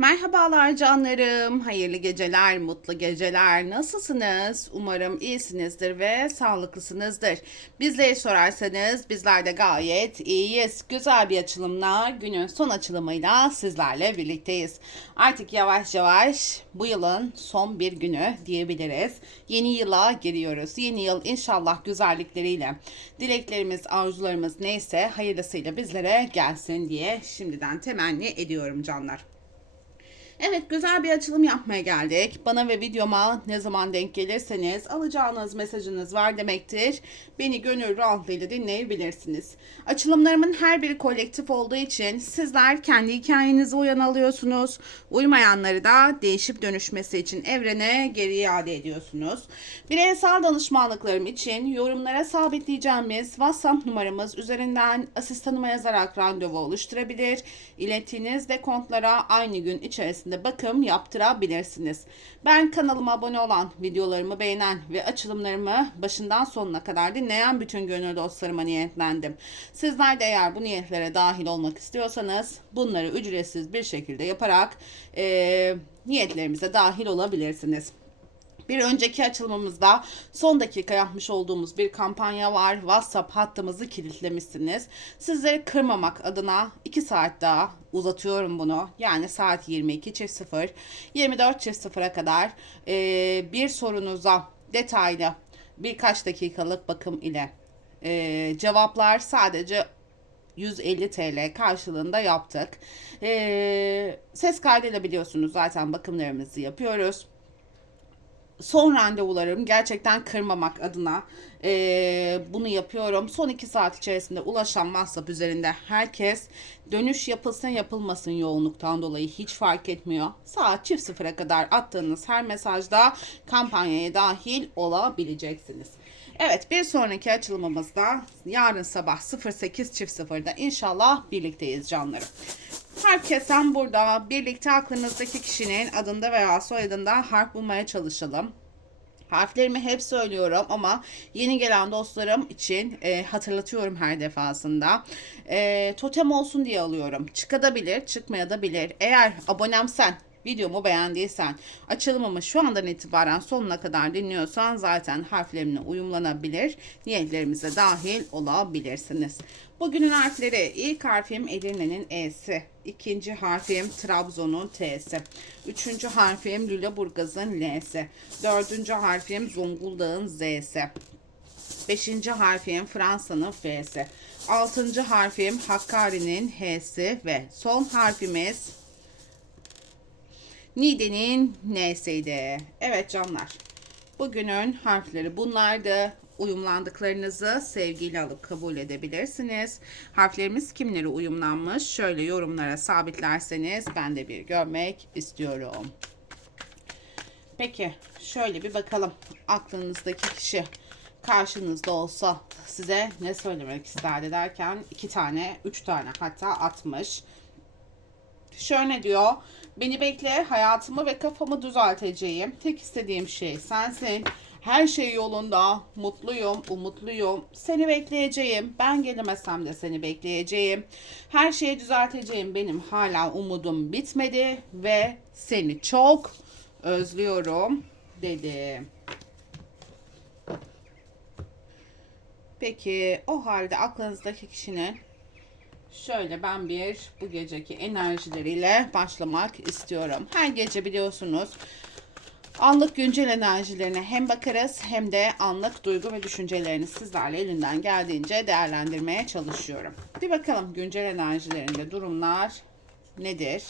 Merhabalar canlarım. Hayırlı geceler, mutlu geceler. Nasılsınız? Umarım iyisinizdir ve sağlıklısınızdır. Bizleri sorarsanız bizler de gayet iyiyiz. Güzel bir açılımla günün son açılımıyla sizlerle birlikteyiz. Artık yavaş yavaş bu yılın son bir günü diyebiliriz. Yeni yıla giriyoruz. Yeni yıl inşallah güzellikleriyle dileklerimiz, arzularımız neyse hayırlısıyla bizlere gelsin diye şimdiden temenni ediyorum canlar. Evet güzel bir açılım yapmaya geldik. Bana ve videoma ne zaman denk gelirseniz alacağınız mesajınız var demektir. Beni gönül rahatlığıyla dinleyebilirsiniz. Açılımlarımın her biri kolektif olduğu için sizler kendi hikayenizi uyan alıyorsunuz. Uymayanları da değişip dönüşmesi için evrene geri iade ediyorsunuz. Bireysel danışmanlıklarım için yorumlara sabitleyeceğimiz WhatsApp numaramız üzerinden asistanıma yazarak randevu oluşturabilir. İlettiğiniz dekontlara aynı gün içerisinde bakım yaptırabilirsiniz. Ben kanalıma abone olan, videolarımı beğenen ve açılımlarımı başından sonuna kadar dinleyen bütün gönül dostlarıma niyetlendim. Sizler de eğer bu niyetlere dahil olmak istiyorsanız bunları ücretsiz bir şekilde yaparak e, niyetlerimize dahil olabilirsiniz. Bir önceki açılımımızda son dakika yapmış olduğumuz bir kampanya var. WhatsApp hattımızı kilitlemişsiniz. Sizleri kırmamak adına 2 saat daha uzatıyorum bunu. Yani saat 22.00 24.00'a kadar e, bir sorunuza detaylı birkaç dakikalık bakım ile e, cevaplar sadece 150 TL karşılığında yaptık. E, ses kaydıyla biliyorsunuz zaten bakımlarımızı yapıyoruz son randevularım gerçekten kırmamak adına e, bunu yapıyorum. Son iki saat içerisinde ulaşan WhatsApp üzerinde herkes dönüş yapılsın yapılmasın yoğunluktan dolayı hiç fark etmiyor. Saat çift sıfıra kadar attığınız her mesajda kampanyaya dahil olabileceksiniz. Evet bir sonraki açılımımızda yarın sabah 08.00'da inşallah birlikteyiz canlarım. Herkesten burada birlikte aklınızdaki kişinin adında veya soyadında harf bulmaya çalışalım. Harflerimi hep söylüyorum ama yeni gelen dostlarım için e, hatırlatıyorum her defasında. E, totem olsun diye alıyorum. Çıkabilir, çıkmayabilir. Eğer abonemsen videomu beğendiysen, açılımımı şu andan itibaren sonuna kadar dinliyorsan zaten harflerimle uyumlanabilir, niyetlerimize dahil olabilirsiniz. Bugünün harfleri ilk harfim Edirne'nin E'si, ikinci harfim Trabzon'un T'si, üçüncü harfim Lüleburgaz'ın L'si, dördüncü harfim Zonguldak'ın Z'si, beşinci harfim Fransa'nın F'si, altıncı harfim Hakkari'nin H'si ve son harfimiz Nide'nin N'siydi. Evet canlar. Bugünün harfleri bunlardı. Uyumlandıklarınızı sevgiyle alıp kabul edebilirsiniz. Harflerimiz kimlere uyumlanmış? Şöyle yorumlara sabitlerseniz ben de bir görmek istiyorum. Peki şöyle bir bakalım. Aklınızdaki kişi karşınızda olsa size ne söylemek isterdi derken iki tane, üç tane hatta atmış. Şöyle diyor. Beni bekle, hayatımı ve kafamı düzelteceğim. Tek istediğim şey sensin. Her şey yolunda. Mutluyum, umutluyum. Seni bekleyeceğim. Ben gelemesem de seni bekleyeceğim. Her şeyi düzelteceğim. Benim hala umudum bitmedi ve seni çok özlüyorum dedi. Peki o halde aklınızdaki kişinin Şöyle ben bir bu geceki enerjileriyle başlamak istiyorum. Her gece biliyorsunuz anlık güncel enerjilerine hem bakarız hem de anlık duygu ve düşüncelerini sizlerle elinden geldiğince değerlendirmeye çalışıyorum. Bir bakalım güncel enerjilerinde durumlar nedir?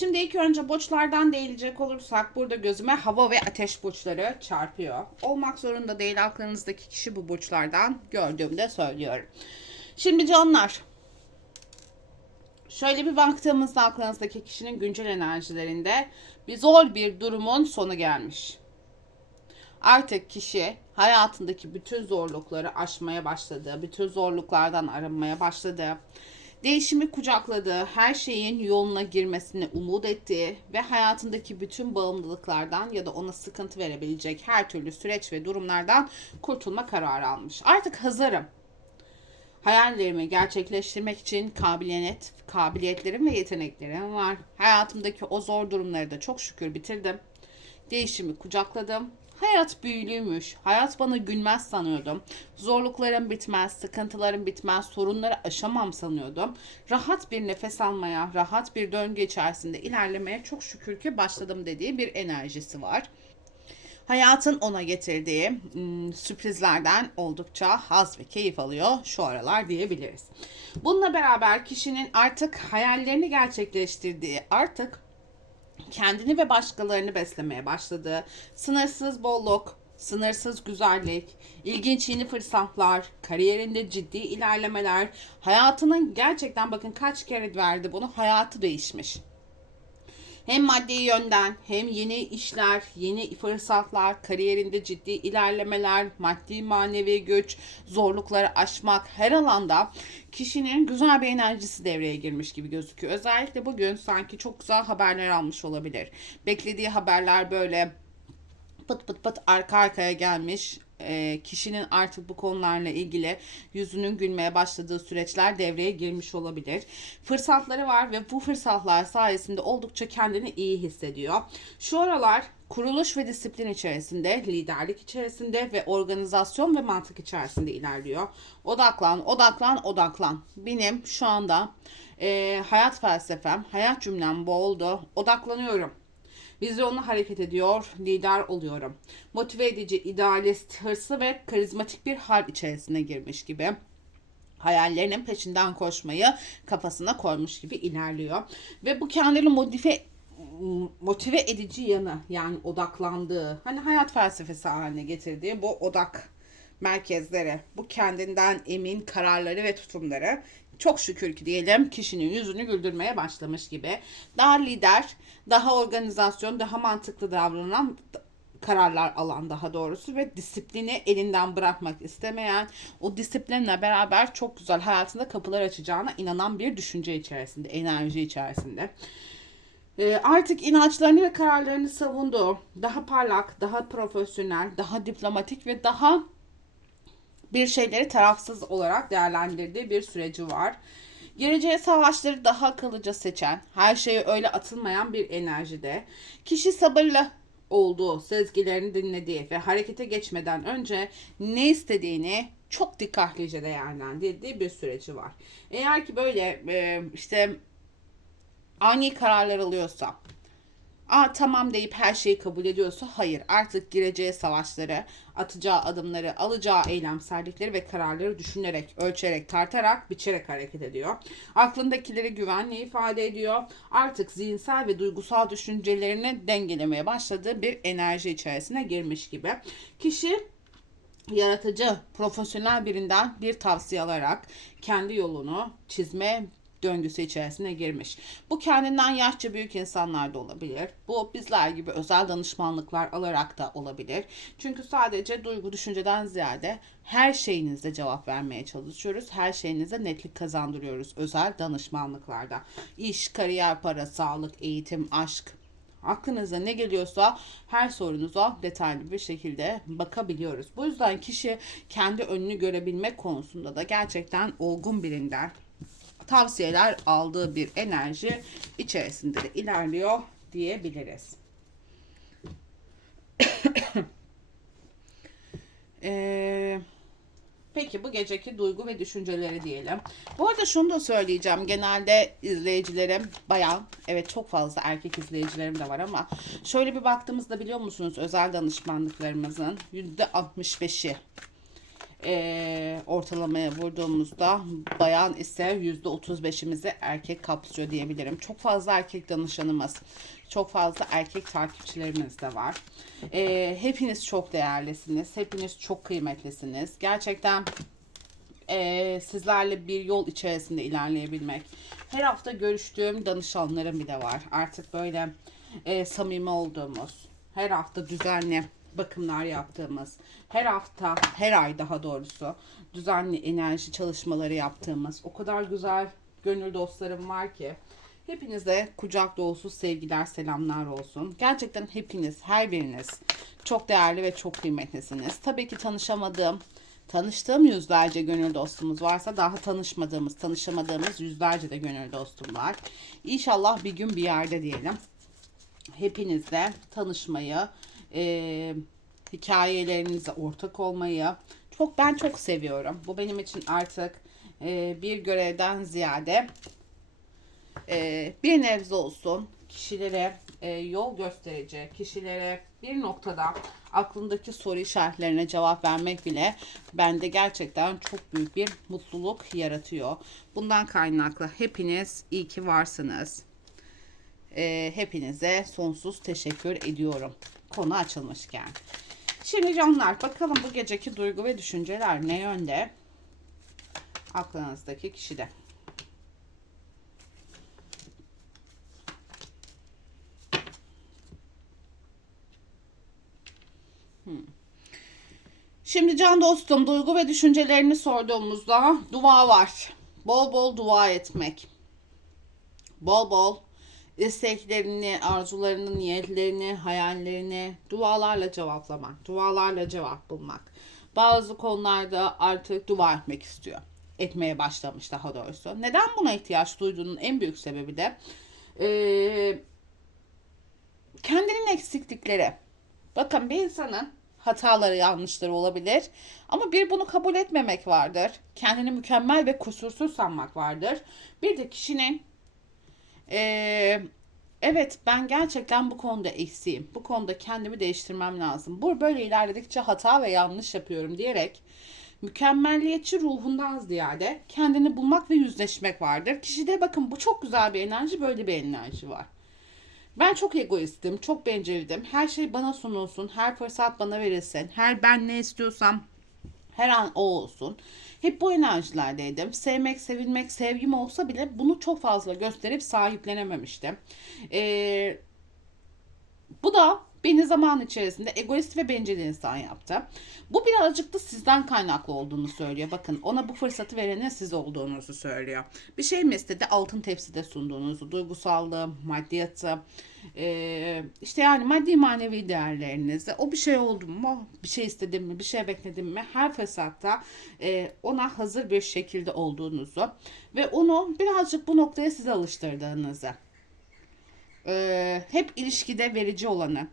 Şimdi ilk önce burçlardan değilecek olursak burada gözüme hava ve ateş burçları çarpıyor. Olmak zorunda değil aklınızdaki kişi bu burçlardan gördüğümde söylüyorum. Şimdi canlar şöyle bir baktığımızda aklınızdaki kişinin güncel enerjilerinde bir zor bir durumun sonu gelmiş. Artık kişi hayatındaki bütün zorlukları aşmaya başladı. Bütün zorluklardan arınmaya başladı. Değişimi kucakladı, her şeyin yoluna girmesini umut etti ve hayatındaki bütün bağımlılıklardan ya da ona sıkıntı verebilecek her türlü süreç ve durumlardan kurtulma kararı almış. Artık hazırım. Hayallerimi gerçekleştirmek için kabiliyet, kabiliyetlerim ve yeteneklerim var. Hayatımdaki o zor durumları da çok şükür bitirdim. Değişimi kucakladım. Hayat büyülüymüş. Hayat bana gülmez sanıyordum. Zorluklarım bitmez, sıkıntılarım bitmez, sorunları aşamam sanıyordum. Rahat bir nefes almaya, rahat bir döngü içerisinde ilerlemeye çok şükür ki başladım dediği bir enerjisi var hayatın ona getirdiği ım, sürprizlerden oldukça haz ve keyif alıyor şu aralar diyebiliriz. Bununla beraber kişinin artık hayallerini gerçekleştirdiği, artık kendini ve başkalarını beslemeye başladığı, sınırsız bolluk, sınırsız güzellik, ilginç yeni fırsatlar, kariyerinde ciddi ilerlemeler, hayatının gerçekten bakın kaç kere verdi bunu, hayatı değişmiş. Hem maddi yönden hem yeni işler, yeni fırsatlar, kariyerinde ciddi ilerlemeler, maddi manevi güç, zorlukları aşmak her alanda kişinin güzel bir enerjisi devreye girmiş gibi gözüküyor. Özellikle bugün sanki çok güzel haberler almış olabilir. Beklediği haberler böyle pıt pıt pıt arka arkaya gelmiş e, kişinin artık bu konularla ilgili yüzünün gülmeye başladığı süreçler devreye girmiş olabilir. Fırsatları var ve bu fırsatlar sayesinde oldukça kendini iyi hissediyor. Şu aralar kuruluş ve disiplin içerisinde, liderlik içerisinde ve organizasyon ve mantık içerisinde ilerliyor. Odaklan, odaklan, odaklan. Benim şu anda e, hayat felsefem, hayat cümlem bu oldu. Odaklanıyorum Vizyonlu hareket ediyor, lider oluyorum. Motive edici, idealist, hırslı ve karizmatik bir hal içerisine girmiş gibi hayallerinin peşinden koşmayı kafasına koymuş gibi ilerliyor. Ve bu kendini modife motive edici yanı yani odaklandığı hani hayat felsefesi haline getirdiği bu odak merkezleri, bu kendinden emin kararları ve tutumları çok şükür ki diyelim kişinin yüzünü güldürmeye başlamış gibi. Daha lider, daha organizasyon, daha mantıklı davranan kararlar alan daha doğrusu ve disiplini elinden bırakmak istemeyen o disiplinle beraber çok güzel hayatında kapılar açacağına inanan bir düşünce içerisinde, enerji içerisinde. Ee, artık inançlarını ve kararlarını savunduğu, daha parlak, daha profesyonel, daha diplomatik ve daha bir şeyleri tarafsız olarak değerlendirdiği bir süreci var. Geleceğe savaşları daha akıllıca seçen, her şeye öyle atılmayan bir enerjide, kişi sabırlı olduğu, sezgilerini dinlediği ve harekete geçmeden önce ne istediğini çok dikkatlice değerlendirdiği bir süreci var. Eğer ki böyle işte ani kararlar alıyorsa, Aa, tamam deyip her şeyi kabul ediyorsa hayır artık gireceği savaşları, atacağı adımları, alacağı eylemsellikleri ve kararları düşünerek, ölçerek, tartarak, biçerek hareket ediyor. Aklındakileri güvenle ifade ediyor. Artık zihinsel ve duygusal düşüncelerini dengelemeye başladığı bir enerji içerisine girmiş gibi. Kişi yaratıcı, profesyonel birinden bir tavsiye alarak kendi yolunu çizme döngüsü içerisine girmiş. Bu kendinden yaşça büyük insanlar da olabilir. Bu bizler gibi özel danışmanlıklar alarak da olabilir. Çünkü sadece duygu düşünceden ziyade her şeyinizde cevap vermeye çalışıyoruz. Her şeyinize netlik kazandırıyoruz özel danışmanlıklarda. İş, kariyer, para, sağlık, eğitim, aşk, aklınıza ne geliyorsa her sorunuza detaylı bir şekilde bakabiliyoruz. Bu yüzden kişi kendi önünü görebilmek konusunda da gerçekten olgun birinden tavsiyeler aldığı bir enerji içerisinde de ilerliyor diyebiliriz. Eee Peki bu geceki duygu ve düşünceleri diyelim. Bu arada şunu da söyleyeceğim. Genelde izleyicilerim bayan, evet çok fazla erkek izleyicilerim de var ama şöyle bir baktığımızda biliyor musunuz özel danışmanlıklarımızın %65'i e, ortalamaya vurduğumuzda bayan ise %35'imizi erkek kapsıyor diyebilirim. Çok fazla erkek danışanımız, çok fazla erkek takipçilerimiz de var. E, hepiniz çok değerlisiniz, hepiniz çok kıymetlisiniz. Gerçekten e, sizlerle bir yol içerisinde ilerleyebilmek. Her hafta görüştüğüm danışanlarım bile var. Artık böyle e, samimi olduğumuz, her hafta düzenli bakımlar yaptığımız, her hafta, her ay daha doğrusu düzenli enerji çalışmaları yaptığımız o kadar güzel gönül dostlarım var ki hepinize kucak dolusu sevgiler, selamlar olsun. Gerçekten hepiniz, her biriniz çok değerli ve çok kıymetlisiniz. Tabii ki tanışamadığım, tanıştığım yüzlerce gönül dostumuz varsa daha tanışmadığımız, tanışamadığımız yüzlerce de gönül dostum var. İnşallah bir gün bir yerde diyelim hepinizle tanışmayı, e, hikayelerinize ortak olmayı çok ben çok seviyorum. Bu benim için artık e, bir görevden ziyade e, bir nebze olsun kişilere e, yol gösterici, kişilere bir noktada aklındaki soru işaretlerine cevap vermek bile bende gerçekten çok büyük bir mutluluk yaratıyor. Bundan kaynaklı hepiniz iyi ki varsınız. E, hepinize sonsuz teşekkür ediyorum. Konu açılmışken. Şimdi canlar bakalım bu geceki duygu ve düşünceler ne yönde? Aklınızdaki kişide. Hmm. Şimdi can dostum duygu ve düşüncelerini sorduğumuzda dua var. Bol bol dua etmek. Bol bol isteklerini, arzularını, niyetlerini, hayallerini dualarla cevaplamak, dualarla cevap bulmak. Bazı konularda artık dua etmek istiyor. Etmeye başlamış daha doğrusu. Neden buna ihtiyaç duyduğunun en büyük sebebi de ee, kendinin eksiklikleri. Bakın bir insanın hataları, yanlışları olabilir. Ama bir bunu kabul etmemek vardır. Kendini mükemmel ve kusursuz sanmak vardır. Bir de kişinin ee, evet ben gerçekten bu konuda eksiğim. Bu konuda kendimi değiştirmem lazım. Bu böyle ilerledikçe hata ve yanlış yapıyorum diyerek mükemmelliyetçi ruhundan ziyade kendini bulmak ve yüzleşmek vardır. Kişide bakın bu çok güzel bir enerji, böyle bir enerji var. Ben çok egoistim, çok bencildim. Her şey bana sunulsun, her fırsat bana verilsin. Her ben ne istiyorsam her an o olsun. Hep bu enerjilerdeydim. Sevmek, sevilmek, sevgim olsa bile bunu çok fazla gösterip sahiplenememiştim. Ee, bu da beni zaman içerisinde egoist ve bencil insan yaptı. Bu birazcık da sizden kaynaklı olduğunu söylüyor. Bakın ona bu fırsatı verenin siz olduğunuzu söylüyor. Bir şey mi istedi? Altın tepside sunduğunuzu, duygusallığı, maddiyatı, ee, işte yani maddi manevi değerlerinizi o bir şey oldu mu bir şey istedim mi bir şey bekledim mi her fırsatta e, ona hazır bir şekilde olduğunuzu ve onu birazcık bu noktaya size alıştırdığınızı e, hep ilişkide verici olanı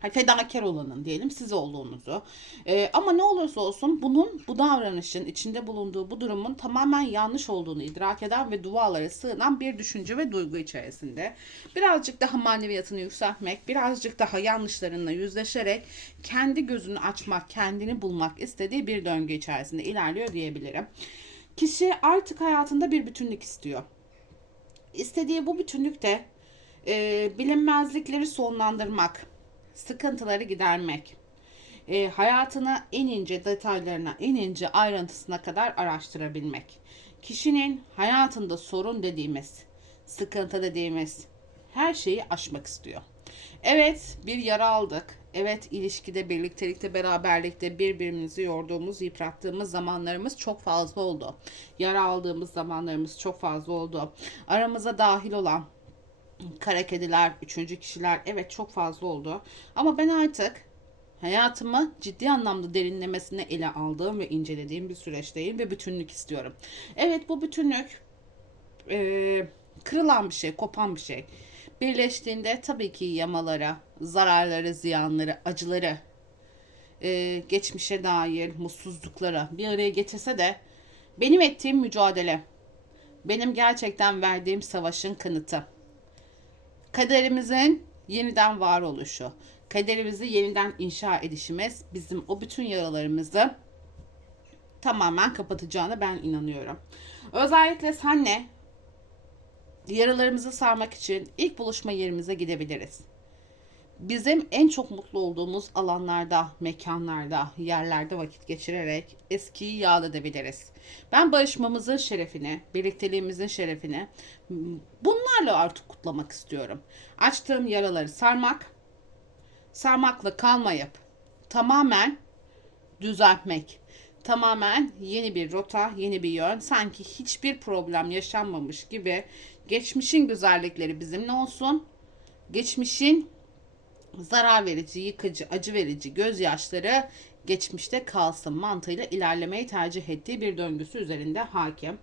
fedakar olanın diyelim siz olduğunuzu. Ee, ama ne olursa olsun bunun bu davranışın içinde bulunduğu bu durumun tamamen yanlış olduğunu idrak eden ve dualara sığınan bir düşünce ve duygu içerisinde. Birazcık daha maneviyatını yükseltmek, birazcık daha yanlışlarınla yüzleşerek kendi gözünü açmak, kendini bulmak istediği bir döngü içerisinde ilerliyor diyebilirim. Kişi artık hayatında bir bütünlük istiyor. İstediği bu bütünlükte e, bilinmezlikleri sonlandırmak, sıkıntıları gidermek, e, hayatını en ince detaylarına, en ince ayrıntısına kadar araştırabilmek. Kişinin hayatında sorun dediğimiz, sıkıntı dediğimiz her şeyi aşmak istiyor. Evet bir yara aldık. Evet ilişkide, birliktelikte, beraberlikte birbirimizi yorduğumuz, yıprattığımız zamanlarımız çok fazla oldu. Yara aldığımız zamanlarımız çok fazla oldu. Aramıza dahil olan kara kediler, üçüncü kişiler evet çok fazla oldu. Ama ben artık hayatımı ciddi anlamda derinlemesine ele aldığım ve incelediğim bir süreçteyim ve bütünlük istiyorum. Evet bu bütünlük e, kırılan bir şey, kopan bir şey. Birleştiğinde tabii ki yamalara, zararları, ziyanları, acıları, e, geçmişe dair mutsuzluklara bir araya getirse de benim ettiğim mücadele, benim gerçekten verdiğim savaşın kanıtı kaderimizin yeniden var oluşu, kaderimizi yeniden inşa edişimiz bizim o bütün yaralarımızı tamamen kapatacağına ben inanıyorum. Özellikle senle yaralarımızı sarmak için ilk buluşma yerimize gidebiliriz. Bizim en çok mutlu olduğumuz alanlarda, mekanlarda, yerlerde vakit geçirerek eskiyi yad edebiliriz. Ben barışmamızın şerefine, birlikteliğimizin şerefine bunlarla artık kutlamak istiyorum. Açtığım yaraları sarmak, sarmakla kalmayıp tamamen düzeltmek. Tamamen yeni bir rota, yeni bir yön. Sanki hiçbir problem yaşanmamış gibi geçmişin güzellikleri bizimle olsun. Geçmişin zarar verici, yıkıcı, acı verici gözyaşları geçmişte kalsın mantığıyla ilerlemeyi tercih ettiği bir döngüsü üzerinde hakim.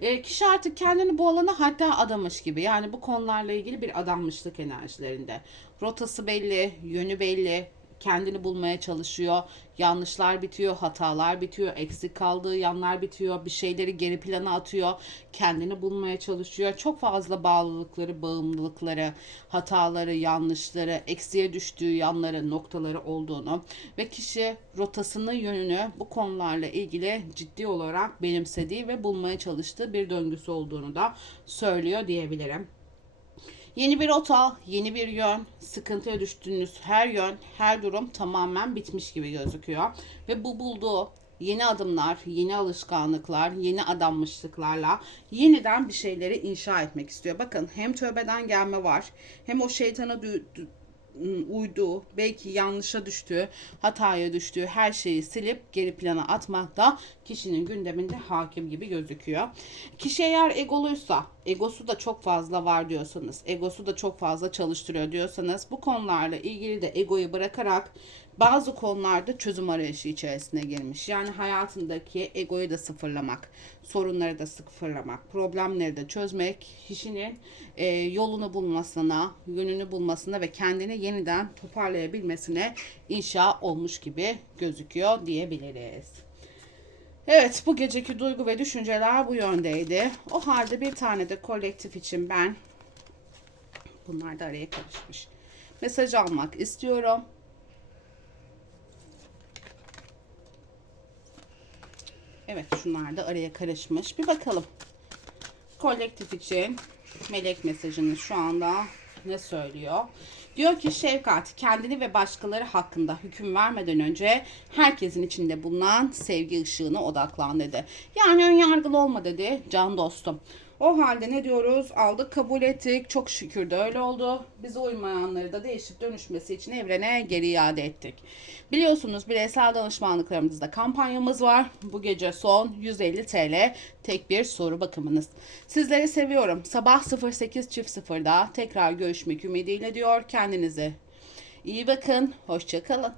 E, kişi artık kendini bu alana hatta adamış gibi yani bu konularla ilgili bir adanmışlık enerjilerinde. Rotası belli, yönü belli, kendini bulmaya çalışıyor. Yanlışlar bitiyor, hatalar bitiyor, eksik kaldığı yanlar bitiyor, bir şeyleri geri plana atıyor, kendini bulmaya çalışıyor. Çok fazla bağlılıkları, bağımlılıkları, hataları, yanlışları, eksiğe düştüğü yanları, noktaları olduğunu ve kişi rotasını, yönünü bu konularla ilgili ciddi olarak benimsediği ve bulmaya çalıştığı bir döngüsü olduğunu da söylüyor diyebilirim. Yeni bir rota, yeni bir yön, sıkıntıya düştüğünüz her yön, her durum tamamen bitmiş gibi gözüküyor. Ve bu bulduğu yeni adımlar, yeni alışkanlıklar, yeni adanmışlıklarla yeniden bir şeyleri inşa etmek istiyor. Bakın hem tövbeden gelme var, hem o şeytana uyduğu, belki yanlışa düştüğü, hataya düştüğü her şeyi silip geri plana atmak da kişinin gündeminde hakim gibi gözüküyor. Kişi eğer egoluysa, egosu da çok fazla var diyorsanız, egosu da çok fazla çalıştırıyor diyorsanız bu konularla ilgili de egoyu bırakarak bazı konularda çözüm arayışı içerisine girmiş. Yani hayatındaki egoyu da sıfırlamak, sorunları da sıfırlamak, problemleri de çözmek, kişinin e, yolunu bulmasına, yönünü bulmasına ve kendini yeniden toparlayabilmesine inşa olmuş gibi gözüküyor diyebiliriz. Evet bu geceki duygu ve düşünceler bu yöndeydi. O halde bir tane de kolektif için ben bunlar da araya karışmış. Mesaj almak istiyorum. Evet şunlar da araya karışmış. Bir bakalım. Kolektif için melek mesajını şu anda ne söylüyor? Diyor ki şefkat kendini ve başkaları hakkında hüküm vermeden önce herkesin içinde bulunan sevgi ışığına odaklan dedi. Yani ön yargılı olma dedi can dostum. O halde ne diyoruz? Aldık kabul ettik. Çok şükür de öyle oldu. Bize uymayanları da değişip dönüşmesi için evrene geri iade ettik. Biliyorsunuz bireysel danışmanlıklarımızda kampanyamız var. Bu gece son 150 TL tek bir soru bakımınız. Sizleri seviyorum. Sabah 08.00'da tekrar görüşmek ümidiyle diyor. Kendinize iyi bakın. Hoşçakalın.